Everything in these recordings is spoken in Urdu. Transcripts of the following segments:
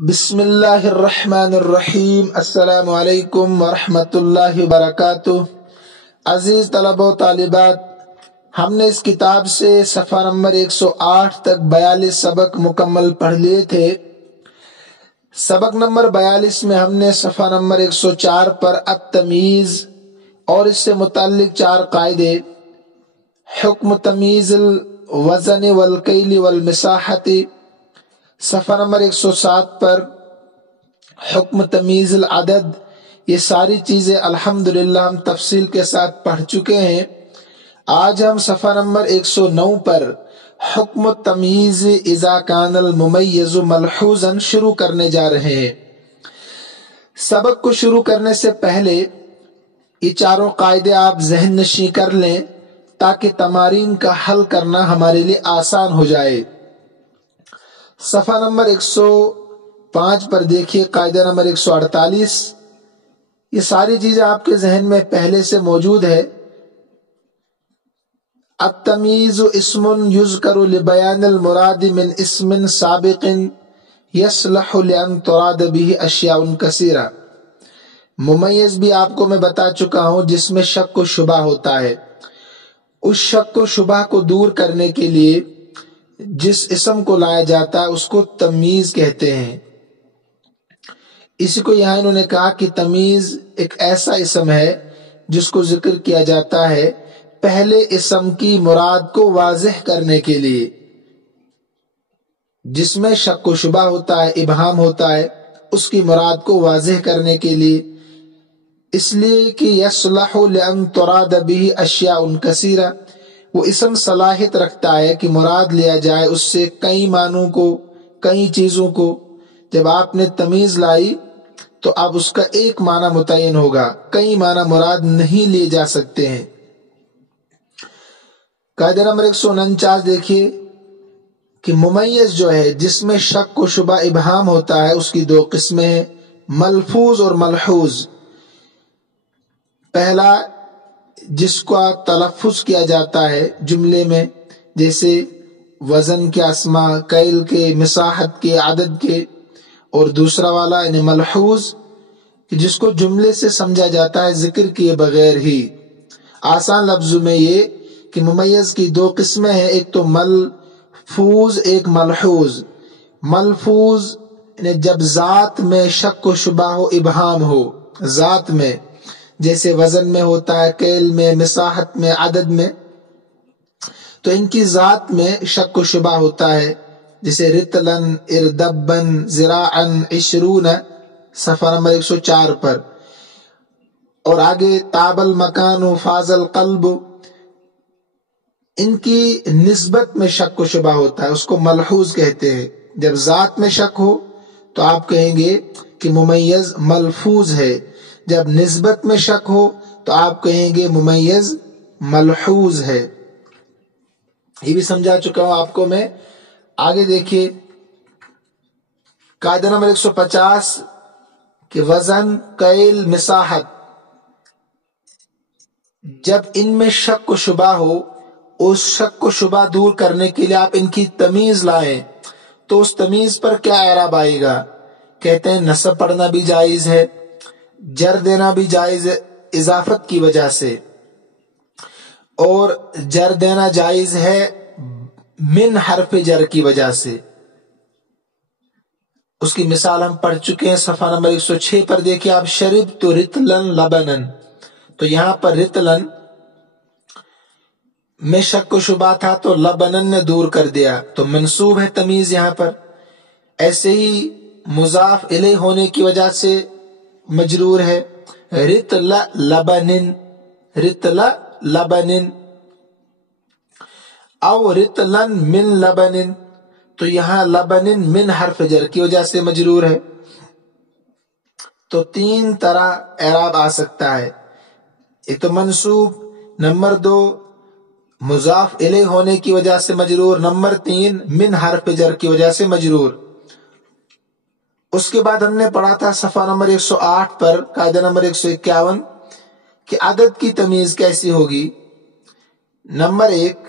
بسم اللہ الرحمن الرحیم۔ السلام علیکم ورحمۃ اللہ وبرکاتہ۔ عزیز طلبہ و طالبات، ہم نے اس کتاب سے صفحہ نمبر 108 تک 42 سبق مکمل پڑھ لیے تھے۔ سبق نمبر 42 میں ہم نے صفحہ نمبر 104 پر التمیز اور اس سے متعلق 4 قاعدے، حکم تمیز الوزن والکیل والمساحت، صفحہ نمبر 107 پر حکم تمیز العدد، یہ ساری چیزیں الحمدللہ ہم تفصیل کے ساتھ پڑھ چکے ہیں۔ آج ہم صفحہ نمبر 109 پر حکم تمیز اذا کان الممیز ملحوظا شروع کرنے جا رہے ہیں۔ سبق کو شروع کرنے سے پہلے یہ 4 قاعدے آپ ذہن نشیں کر لیں تاکہ تمارین کا حل کرنا ہمارے لیے آسان ہو جائے۔ صفحہ نمبر 105 پر دیکھیے قاعدہ نمبر 148۔ یہ ساری چیزیں آپ کے ذہن میں پہلے سے موجود ہے۔ التمیز اسم یذکر لبیان المراد من اسم سابق یصلح لان تراد به اشیاء کثیرہ۔ ممیز بھی آپ کو میں بتا چکا ہوں جس میں شک و شبہ ہوتا ہے۔ اس شک و شبہ کو دور کرنے کے لیے جس اسم کو لایا جاتا ہے اس کو تمیز کہتے ہیں۔ اسی کو یہاں انہوں نے کہا کہ تمیز ایک ایسا اسم ہے جس کو ذکر کیا جاتا ہے پہلے اسم کی مراد کو واضح کرنے کے لیے، جس میں شک و شبہ ہوتا ہے، ابہام ہوتا ہے، اس کی مراد کو واضح کرنے کے لیے، اس لیے کہ یصلح لان تراد به اشیاء کثیرہ، وہ اسم صلاحیت رکھتا ہے کہ مراد لیا جائے اس سے کئی معنوں کو، کئی چیزوں کو۔ جب آپ نے تمیز لائی تو اب اس کا ایک معنی متعین ہوگا، کئی معنی مراد نہیں لیے جا سکتے ہیں۔ قاعدہ نمبر 149 دیکھیے کہ ممیز جو ہے جس میں شک و شبہ ابہام ہوتا ہے اس کی 2 قسمیں ہیں، ملفوظ اور ملحوظ۔ پہلا جس کا تلفظ کیا جاتا ہے جملے میں، جیسے وزن کے اسما، کیل کے، مساحت کے، عدد کے، اور دوسرا والا یعنی ملحوظ جس کو جملے سے سمجھا جاتا ہے ذکر کیے بغیر ہی۔ آسان لفظوں میں یہ کہ ممیز کی 2 قسمیں ہیں، ایک تو ملفوظ، ایک ملحوظ۔ ملفوظ یعنی جب ذات میں شک و شبہ ہو، ابہام ہو، ذات میں، جیسے وزن میں ہوتا ہے، کیل میں، مساحت میں، عدد میں، تو ان کی ذات میں شک و شبہ ہوتا ہے، جیسے رتلن، اردبن، زراعن، عشرون، صفحہ نمبر 104 پر۔ اور آگے طاب المکان و فاض القلب، ان کی نسبت میں شک و شبہ ہوتا ہے، اس کو ملحوظ کہتے ہیں۔ جب ذات میں شک ہو تو آپ کہیں گے کہ ممیز ملفوظ ہے، جب نسبت میں شک ہو تو آپ کہیں گے ممیز ملحوظ ہے۔ یہ بھی سمجھا چکا ہوں آپ کو میں۔ آگے دیکھیے قاعدہ نمبر 150 کہ وزن، کیل، مساحت، جب ان میں شک و شبہ ہو، اس شک و شبہ دور کرنے کے لیے آپ ان کی تمیز لائیں تو اس تمیز پر کیا اعراب آئے گا؟ کہتے ہیں نصب پڑھنا بھی جائز ہے، جر دینا بھی جائز ہے اضافت کی وجہ سے، اور جر دینا جائز ہے من حرف جر کی وجہ سے۔ اس کی مثال ہم پڑھ چکے ہیں صفحہ نمبر 106 پر۔ دیکھیں آپ، شربت رتلن لبنن، تو یہاں پر رتلن میں شک و شبہ تھا تو لبنن نے دور کر دیا تو منصوب ہے تمیز یہاں پر۔ ایسے ہی مضاف الیہ ہونے کی وجہ سے مجرور ہے، رتل لبنن، رتل لبنن، او رتلن من لبنن، تو یہاں لبنن من حرف جر کی وجہ سے مجرور ہے۔ تو 3 طرح اعراب آ سکتا ہے، ایک تو منصوب، نمبر 2 مضاف الیہ ہونے کی وجہ سے مجرور، نمبر 3 من حرف جر کی وجہ سے مجرور۔ اس کے بعد ہم نے پڑھا تھا صفحہ نمبر 108 پر قاعدہ نمبر 151 کہ عدد کی تمیز کیسی ہوگی۔ نمبر 1،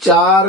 4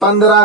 15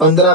15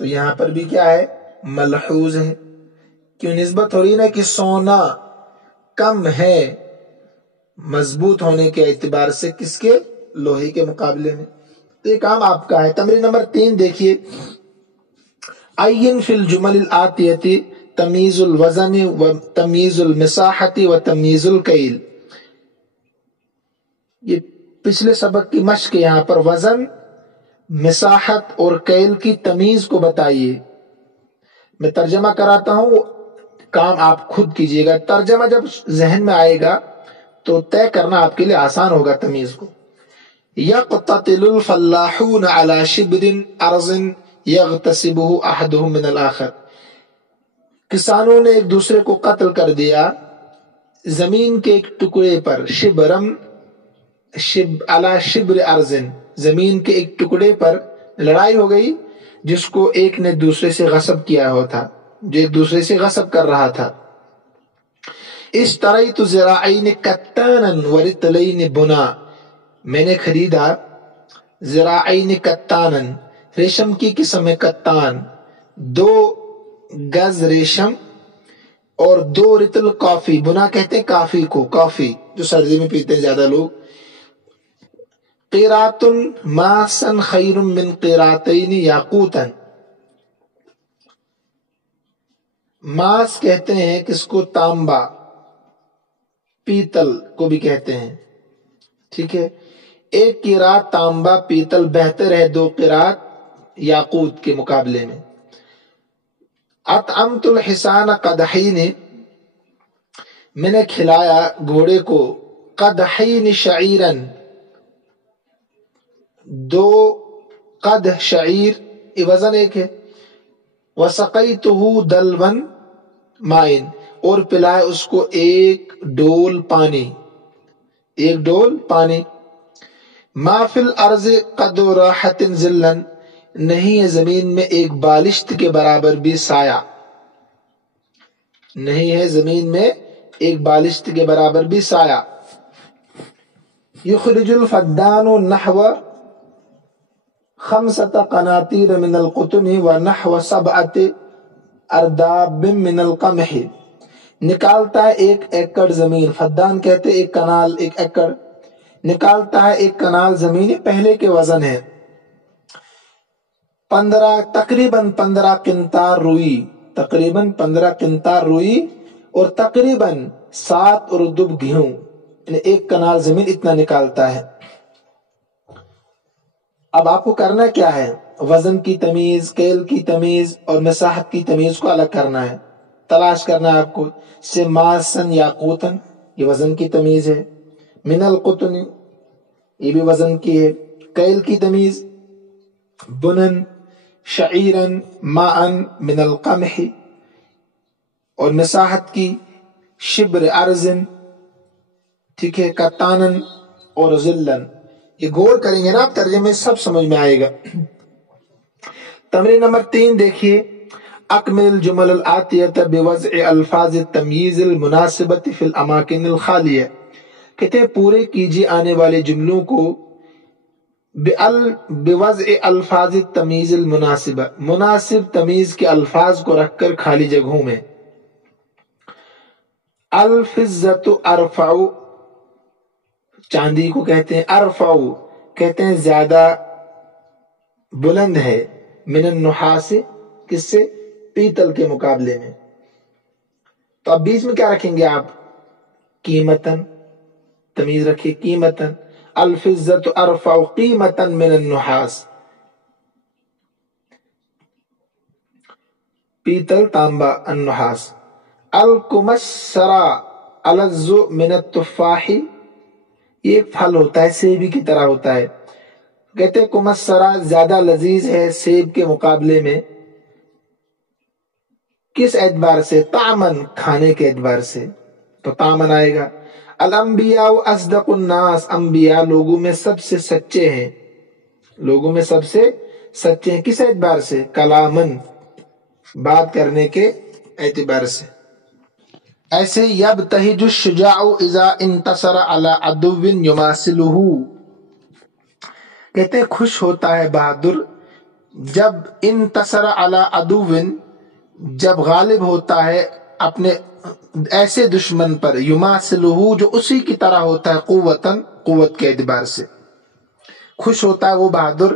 تو یہاں پر بھی کیا ہے؟ ملحوظ ہے. کیوں نسبت ہو رہی نا کہ سونا کم ہے مضبوط ہونے کے اعتبار سے کس کے؟ لوہے کے مقابلے میں. تو یہ کام آپ کا ہے. تمرین نمبر 3 دیکھیے. عین فی الجمل الآتیتی تمیز الوزن و تمیز المساحت و تمیز الکیل. یہ پچھلے سبق کی مشق ہے. یہاں پر وزن، مساحت اور کیل کی تمیز کو بتائیے. میں ترجمہ کراتا ہوں، کام آپ خود کیجیے گا. ترجمہ جب ذہن میں آئے گا تو طے کرنا آپ کے لیے آسان ہوگا تمیز کو. یقتتل الفلاحون علی شبر ارض یغتصبہ احدہم من الاخر. کسانوں نے ایک دوسرے کو قتل کر دیا زمین کے ایک ٹکڑے پر. علی شبر ارض، زمین کے ایک ٹکڑے پر لڑائی ہو گئی جس کو ایک نے دوسرے سے غصب کیا ہوا تھا، جو ایک دوسرے سے غصب کر رہا تھا. اشتریت ذراعین کتانا ورتلین بنا. میں نے خریدا ذراعین کتانا، ریشم کی قسم ہے کتان، 2 گز ریشم اور 2 رتل کافی. بنا کہتے ہیں کافی کو، کافی جو سردی میں پیتے ہیں زیادہ لوگ. قیرات ماسا خیر من قیراتین یاقوتا. ماس کہتے ہیں کس کو؟ تانبا، پیتل کو بھی کہتے ہیں. ٹھیک ہے. 1 قیرات تانبا پیتل بہتر ہے 2 قیرات یاقوت کے مقابلے میں. اطعمت الحصان قدحین، میں نے کھلایا گھوڑے کو قدحین شعیرا، 2 قدح شعیر، یہ وزن ایک ہے. وسقیتہ دلوا مائن، اور پلائے اس کو 1 ڈول پانی، 1 ڈول پانی. ما فی الارض قدر راحت ذلا، نہیں ہے زمین میں ایک بالشت کے برابر بھی سایہ، نہیں ہے زمین میں ایک بالشت کے برابر بھی سایہ. یخرج الفدان نحو 5 قناطیر من القطن و نحو 7 ارداب من القمح. نکالتا ہے 1 ایکڑ زمین، فدان کہتے ایک کنال، 1 ایکڑ. نکالتا ہے 1 کنال زمین، پہلے کے وزن ہے. تقریباً 15 قنطار روئی، تقریباً 15 قنطار روئی اور تقریباً 7 اردب گیہوں، یعنی 1 کنال زمین اتنا نکالتا ہے. اب آپ کو کرنا کیا ہے؟ وزن کی تمیز، کیل کی تمیز اور مساحت کی تمیز کو الگ کرنا ہے، تلاش کرنا ہے آپ کو. سے ماسن یاقوتن، یہ وزن کی تمیز ہے. من القطن، یہ بھی وزن کی ہے. کیل کی تمیز بنن شعیرن ماءن من القمح، اور مساحت کی شبر ارزن، ٹھیک ہے، کتانن اور ذلن. یہ غور کریں گے نا آپ ترجمے سب سمجھ میں آئے گا. تمرین نمبر 3 دیکھیے. اکمل الجمل الآتیۃ بوضع الفاظ التمییز المناسبۃ فی الاماکن الخالیہ. کہتے ہیں پورے کیجیے آنے والے جملوں کو بوضع الفاظ التمییز المناسبہ، مناسب تمیز کے الفاظ کو رکھ کر خالی جگہوں میں. الفضۃ ارفع، چاندی کو کہتے ہیں ارفع، کہتے ہیں زیادہ بلند ہے. من النحاس، کس سے؟ پیتل کے مقابلے میں. تو اب بیچ میں کیا رکھیں گے آپ؟ قیمتن، تمیز رکھیے قیمتن. الفضۃ ارفع قیمتا من النحاس، پیتل تانبا النحاس. الکمثرى الذ من التفاح، یہ ایک پھل ہوتا ہے، سیبی کی طرح ہوتا ہے. کہتے ہیں کمثرہ زیادہ لذیذ ہے سیب کے مقابلے میں. کس اعتبار سے؟ طعمن، کھانے کے اعتبار سے، تو طعمن آئے گا. الانبیاء اصدق الناس، انبیاء لوگوں میں سب سے سچے ہیں، لوگوں میں سب سے سچے ہیں. کس اعتبار سے؟ کلامن، بات کرنے کے اعتبار سے. ایسے یبتہج الشجاع اذا انتصر علی عدو یماثلہ، کہتے ہیں خوش ہوتا ہے بہادر جب انتصر علی عدوٍ، جب غالب ہوتا ہے اپنے ایسے دشمن پر، یماثلہ، جو اسی کی طرح ہوتا ہے، قوتاً، قوت کے اعتبار سے، خوش ہوتا ہے وہ بہادر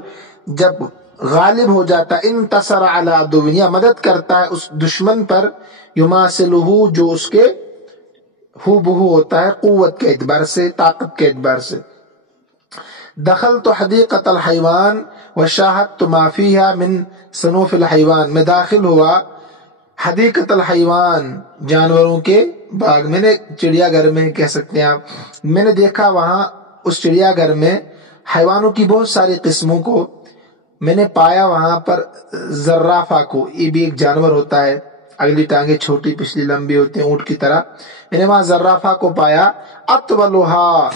جب غالب ہو جاتا ہے، انتصر علی عدو، یا مدد کرتا ہے اس دشمن پر، یماثلہ، جو اس کے ہو بہو ہوتا ہے، قوت کے اعتبار سے، طاقت کے اعتبار سے۔ دخلت حدیقۃ الحیوان وشاہدت ما فیہا من صنوف الحیوان، میں داخل ہوا حدیقۃ الحیوان، جانوروں کے باغ، میں نے چڑیا گھر میں کہہ سکتے ہیں آپ، میں نے دیکھا وہاں اس چڑیا گھر میں حیوانوں کی بہت ساری قسموں کو، میں نے پایا وہاں پر زرافہ کو، یہ بھی ایک جانور ہوتا ہے، اگلی ٹانگیں چھوٹی پچھلی لمبی ہوتی ہیں اونٹ کی طرح، میں نے وہاں زرافہ کو پایا، اطولھا،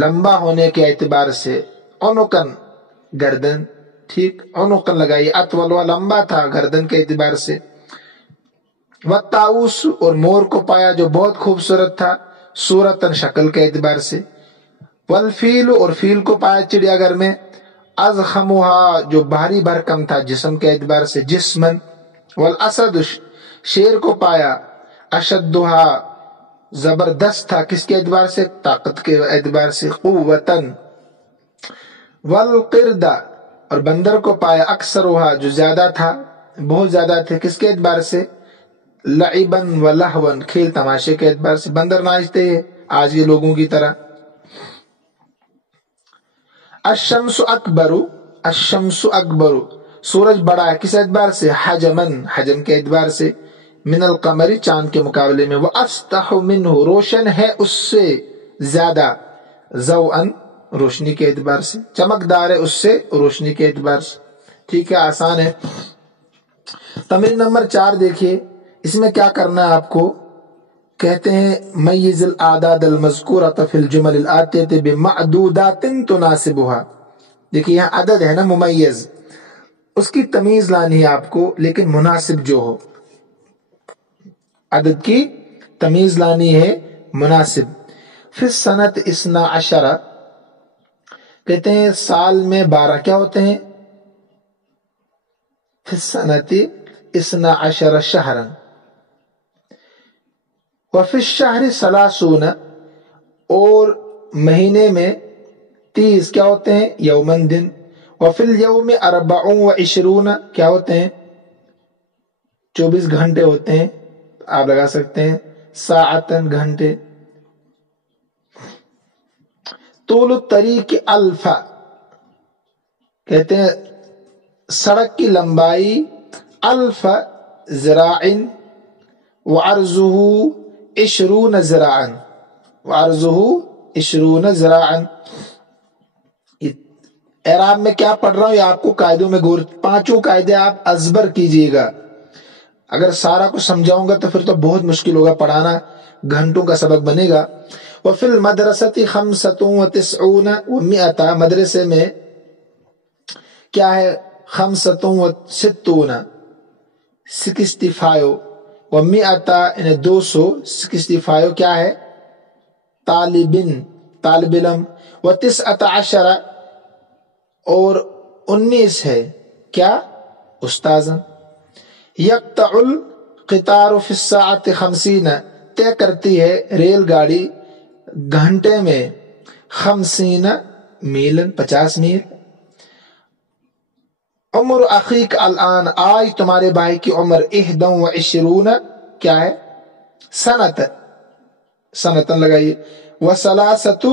لمبا ہونے کے اعتبار سے، عنقاً، گردن، ٹھیک، عنقاً لگائی، اطولھا، لمبا تھا گردن کے اعتبار سے، والطاؤس، اور مور کو پایا جو بہت خوبصورت تھا، صورتاً، شکل کے اعتبار سے، والفیل، اور فیل کو پایا چڑیا گھر میں، اضخمھا، جو بھاری بھرکم تھا جسم کے اعتبار سے، جسمن، والاسد، شیر کو پایا، اشدھا، زبردست تھا، کس کے اعتبار سے؟ طاقت کے اعتبار سے، قوتاً، والقرد، اور بندر کو پایا، اکثرھا، جو زیادہ تھا، بہت زیادہ تھے، کس کے اعتبار سے؟ لعباً ولہواً، کھیل تماشے کے اعتبار سے، بندر ناچتے ہیں آج کے لوگوں کی طرح۔ الشمس اکبر، الشمس اکبر، سورج بڑا ہے، کس اعتبار سے؟ حجماً، حجم کے اعتبار سے، من القمر، چاند کے مقابلے میں، واسطح منہ، روشن ہے اس سے زیادہ، ضوءاً، روشنی کے اعتبار سے، چمکدار ہے اس سے روشنی کے اعتبار سے، ٹھیک ہے، آسان ہے۔ تمرین نمبر 4 دیکھیے، اس میں کیا کرنا ہے آپ کو، کہتے ہیں میز الاعداد المذکورۃ فی الجمل الآتیۃ بمعدودات تناسبھا، دیکھیے یہاں عدد ہے نا ممیز، اس کی تمیز لانی ہے آپ کو، لیکن مناسب جو ہو، عدد کی تمیز لانی ہے مناسب۔ فی السنۃ اثنا عشر، کہتے ہیں سال میں 12 کیا ہوتے ہیں؟ فی السنۃ اثنا عشر شہرا، وفی الشہر ثلاثون، اور مہینے میں 30 کیا ہوتے ہیں؟ یومن، دن، وفی الیوم 24، کیا ہوتے ہیں؟ 24 گھنٹے ہوتے ہیں، آپ لگا سکتے ہیں ساعتن، گھنٹے۔ طول الطریق الف، کہتے ہیں سڑک کی لمبائی الف ذراع، وعرضہ 20 ذراعا، وعرضہ 20 ذراعا۔ اعراب میں کیا پڑھ رہا ہوں یہ آپ کو قاعدوں میں غور، 5 قاعدے آپ ازبر کیجئے گا، اگر سارا کچھ سمجھاؤں گا تو پھر تو بہت مشکل ہوگا پڑھانا، گھنٹوں کا سبق بنے گا۔ وفی المدرسۃ 95 و100، مدرسے میں کیا ہے؟ 65 65، و100 200، 65 کیا ہے؟ طالب علم، و19 اور 19 ہے کیا؟ استاذن۔ یقطع القطار فی الساعۃ 50، طے کرتی ہے ریل گاڑی گھنٹے میں 50 میل، 50 میل۔ عمر اخیک الان، آج تمہارے بھائی کی عمر 21، کیا ہے؟ سنت، سنتن لگائیے، وثلاثۃ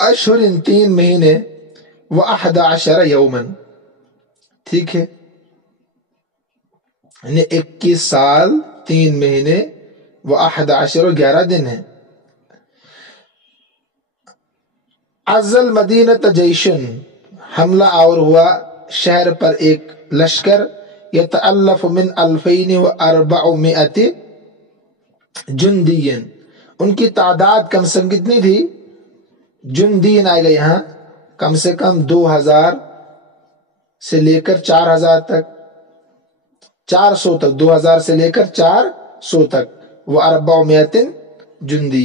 اشہر، 3 مہینے، و11 یومن، ٹھیک ہے، یعنی 21 سال 3 مہینے و11 11 دن ہے۔ عز المدینۃ جیشن، حملہ آور ہوا شہر پر ایک لشکر، یتألف من 2400 جندی، ان کی تعداد کم سے کم کتنی تھی؟ جندین آئے گا یہاں، کم سے کم 2000 سے لے کر 4000 تک، 400 تک، 2000 سے لے کر 400 تک، وہ 400 جندی۔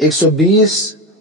120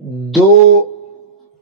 2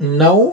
9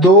2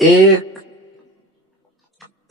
1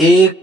1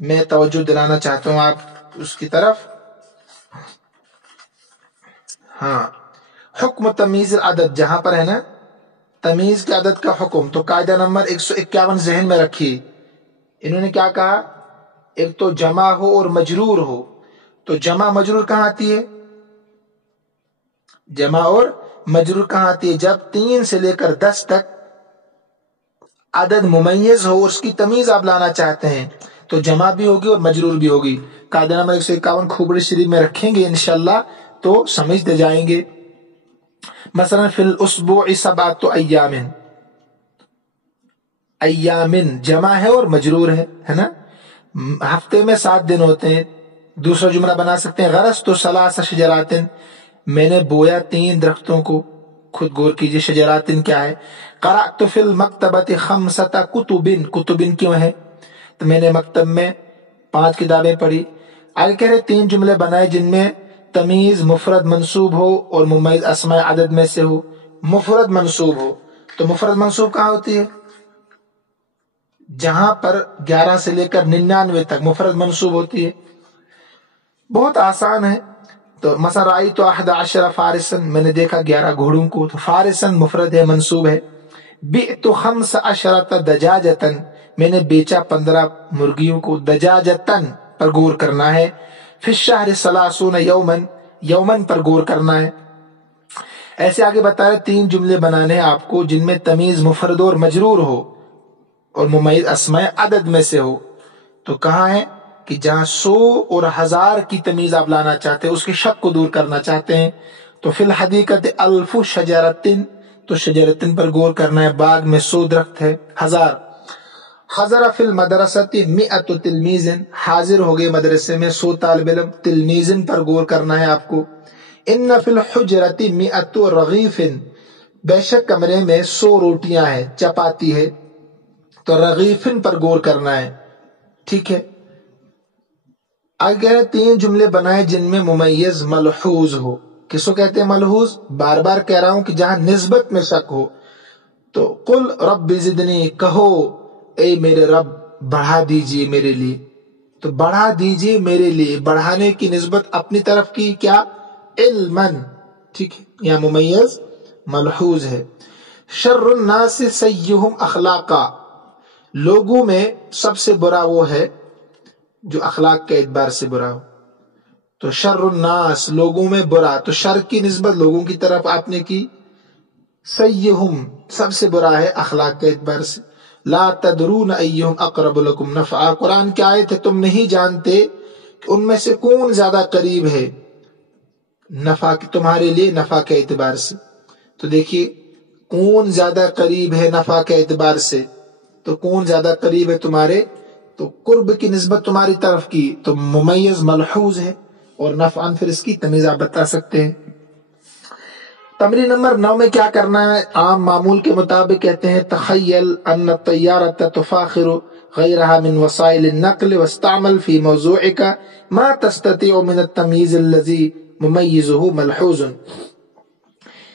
میں توجہ دلانا چاہتا ہوں آپ اس کی طرف. ہاں، حکم تمیز العدد جہاں پر ہے نا تمیز کے عدد کا حکم، تو قاعدہ نمبر 151 ذہن میں رکھیے. انہوں نے کیا کہا؟ ایک تو جمع ہو اور مجرور ہو. تو جمع مجرور کہاں آتی ہے؟ جمع اور مجرور کہاں آتی ہے؟ جب 3 سے لے کر 10 تک عدد ممیز ہو، اس کی تمیز آپ لانا چاہتے ہیں تو جمع بھی ہوگی اور مجرور بھی ہوگی. قاعدہ نمبر 151 کھوپڑی شریف میں رکھیں گے انشاءاللہ تو سمجھتے جائیں گے. مثلا فی الاسبوع 7 ایام، ایامن جمع ہے اور مجرور ہے نا. ہفتے میں 7 دن ہوتے ہیں. دوسرا جملہ بنا سکتے ہیں غرست ثلاث شجرات، میں نے بویا 3 درختوں کو. خود غور کیجئے شجرات کیا ہے. قرأت فی المکتبۃ 5 کتب، کتب کیوں ہے؟ تو میں نے مکتب میں 5 کتابیں پڑھی. آگے کہہ رہے 3 جملے بنائے جن میں تمیز مفرد منصوب ہو اور ممیز اسماء عدد میں سے ہو. مفرد منصوب ہو تو مفرد منصوب کہاں ہوتی ہے؟ جہاں پر 11 سے لے کر 99 تک مفرد منصوب ہوتی ہے. بہت آسان ہے. تو مثلا رأیت 11 فارسن، میں نے دیکھا 11 گھوڑوں کو، تو فارسن مفرد ہے منصوب ہے. بئت 15 دجاجتن، میں نے بیچا 15 مرغیوں کو. دجاجتن پر غور کرنا ہے. فی الشہر 30 یومن، یومن پر غور کرنا ہے. ایسے آگے بتا رہے 3 جملے بنانے ہیں آپ کو جن میں تمیز مفرد اور مجرور ہو اور ممیز اسماء عدد میں سے ہو. تو کہاں ہے کہ جہاں 100 اور 1000 کی تمیز آپ لانا چاہتے ہیں، اس کے شک کو دور کرنا چاہتے ہیں. تو فی الحدیقۃ 1000 شجرتن، تو شجرتن پر غور کرنا ہے. باغ میں 100 درخت ہے. 1000. حضر فی المدرسۃ 100 تلمیذ، حاضر ہو گئے مدرسے میں 100 طالب علم. تلمیذن پر غور کرنا ہے آپ کو. ان فی الحجرۃ 100 رغیف، بے شک کمرے میں 100 روٹیاں ہیں، چپاتی ہے. تو رغیفن پر غور کرنا ہے. ٹھیک ہے. آگے 3 جملے بنائے جن میں ممیز ملحوظ ہو. کس کو کہتے ہیں ملحوظ؟ بار بار کہہ رہا ہوں کہ جہاں نسبت میں شک ہو. تو قل رب زدنی، کہو اے میرے رب بڑھا دیجئے میرے لیے. تو بڑھا دیجئے میرے لیے، بڑھانے کی نسبت اپنی طرف کی کیا؟ علمن. ٹھیک ہے، یہاں ممیز ملحوظ ہے. شر الناس سیئہم اخلاقا، لوگوں میں سب سے برا وہ ہے جو اخلاق کے اعتبار سے برا ہو. تو شر الناس لوگوں میں برا، تو شر کی نسبت لوگوں کی طرف آپ نے کی. سیئہم سب سے برا ہے اخلاق کے اعتبار سے. لا تدرون ایہم اقرب لکم نفعا، قرآن کی آیت ہے، تم نہیں جانتے کہ ان میں سے کون زیادہ قریب ہے نفع تمہارے لیے نفع کے اعتبار سے. تو دیکھیے کون زیادہ قریب ہے نفع کے اعتبار سے، تو کون زیادہ قریب ہے تمہارے، تو قرب کی نسبت تمہاری طرف کی، تو ممیز ملحوظ ہے. اور نفعاً پھر اس کی تمیز آپ بتا سکتے ہیں. تمرین نمبر 9 میں کیا کرنا ہے؟ عام معمول کے مطابق کہتے ہیں تخیل ان الطیارۃ تفاخر غیرها من وسائل النقل واستعمل في موضوعك ما تستطيع من التمييز الذي مميزه ملحوظ.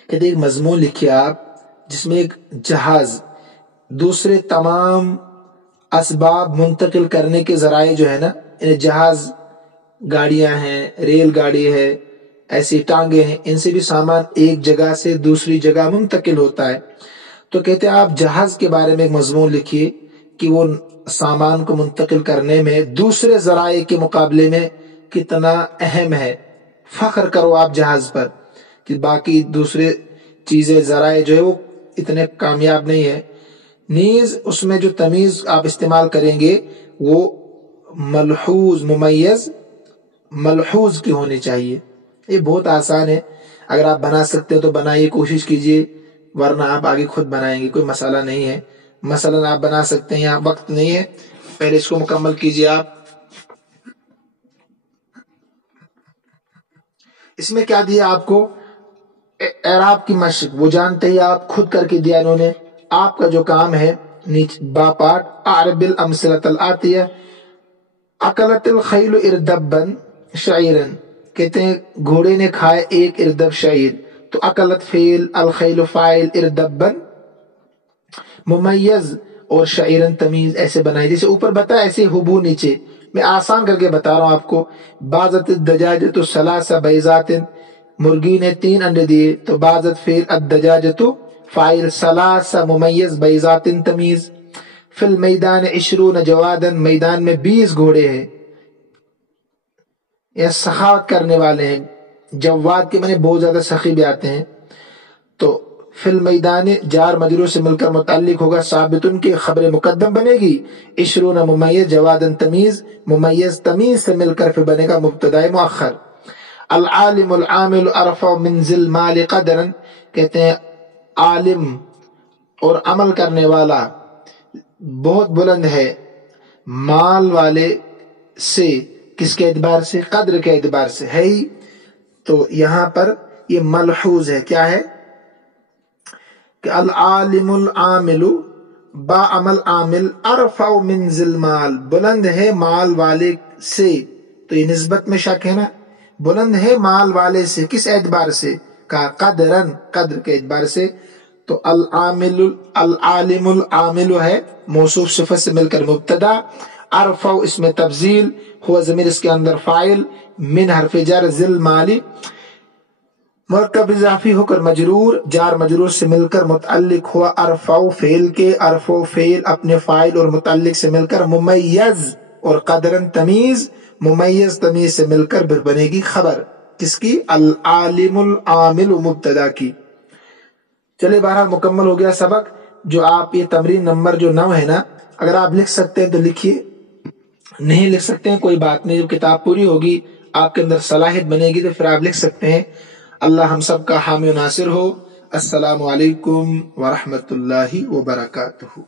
کہتے ایک مضمون لکھیے آپ جس میں ایک جہاز دوسرے تمام اسباب منتقل کرنے کے ذرائع جو ہے نا، جہاز گاڑیاں ہیں، ریل گاڑی ہے، ایسی ٹانگیں ہیں، ان سے بھی سامان ایک جگہ سے دوسری جگہ منتقل ہوتا ہے. تو کہتے ہیں آپ جہاز کے بارے میں ایک مضمون لکھیے کہ وہ سامان کو منتقل کرنے میں دوسرے ذرائع کے مقابلے میں کتنا اہم ہے. فخر کرو آپ جہاز پر کہ باقی دوسرے چیزیں ذرائع جو ہے وہ اتنے کامیاب نہیں ہے. نیز اس میں جو تمیز آپ استعمال کریں گے وہ ملحوظ، ممیز ملحوظ کی ہونی چاہیے. یہ بہت آسان ہے، اگر آپ بنا سکتے ہیں تو بنائیے، کوشش کیجیے، ورنہ آپ آگے خود بنائیں گے، کوئی مسئلہ نہیں ہے. مثلا آپ بنا سکتے ہیں، یہاں وقت نہیں ہے، پہلے اس کو مکمل کیجیے. آپ اس میں کیا دیا آپ کو؟ اعراب کی مشق، وہ جانتے ہی آپ، خود کر کے دیا انہوں نے. آپ کا جو کام ہے نیچے با پارٹ اعرب الامثلۃ الآتیہ. اکلت الخیل اردبا شعیرا، کہتے ہیں گھوڑے نے کھائے ایک اردب شعیر. تو اکلت فعل، الخیل فاعل، اردبا ممیز اور شعیرا تمیز. ایسے بنائے جیسے اوپر بتا، ایسے ہبو نیچے. میں آسان کر کے بتا رہا ہوں آپ کو. بازت الدجاجۃ ثلاث بیضات، مرغی نے 3 انڈے دیے، تو بازت فعل، الدجاجۃ فاعل، ثلاث ممیز، بیضات تمیز. فی المیدان 20 جوادا، میدان میں 20 گھوڑے ہیں، یہ سخاوت کرنے والے ہیں. جواد کے معنی بہت زیادہ سخی بھی آتے ہیں. تو فی المیدان جار مجرور سے مل کر متعلق ہوگا ثابتن کی خبر مقدم بنے گی. 20 ممیز جوادن تمیز، ممیز تمیز سے مل کر پھر بنے گا مبتدا مؤخر. العالم العامل ارفع من ذی المال قدرا، کہتے ہیں عالم اور عمل کرنے والا بہت بلند ہے مال والے سے. کس کے اعتبار سے؟ قدر کے اعتبار سے ہے ہی. تو یہاں پر یہ ملحوظ ہے، کیا ہے کہ العالم العامل با عمل عامل ارفع من ذی المال، بلند ہے مال والے سے. تو یہ نسبت میں شک ہے نا، بلند ہے مال والے سے کس اعتبار سے؟ کہا قدرن، قدر کے اعتبار سے. تو العالم العامل ہے موصوف صفت سے مل کر مبتدا، ارفع اس میں تفضیل، ہوا ضمیر اس کے اندر فاعل، من حرف جر، ذی المال مرکب اضافی ہو کر مجرور، جار مجرور سے مل کر متعلق ہوا ارفع فعل کے، ارفع فعل اپنے فاعل اور متعلق سے مل کر ممیز، اور قدرن تمیز، ممیز تمیز سے مل کر پھر بنے گی خبر کس کی؟ العالم العامل مبتدا کی. چلے بہرحال مکمل ہو گیا سبق. جو آپ یہ تمرین نمبر جو 9 ہے نا، اگر آپ لکھ سکتے ہیں تو لکھیے، نہیں لکھ سکتے ہیں کوئی بات نہیں. جو کتاب پوری ہوگی آپ کے اندر صلاحیت بنے گی تو پھر آپ لکھ سکتے ہیں. اللہ ہم سب کا حامی و ناصر ہو. السلام علیکم ورحمۃ اللہ وبرکاتہ.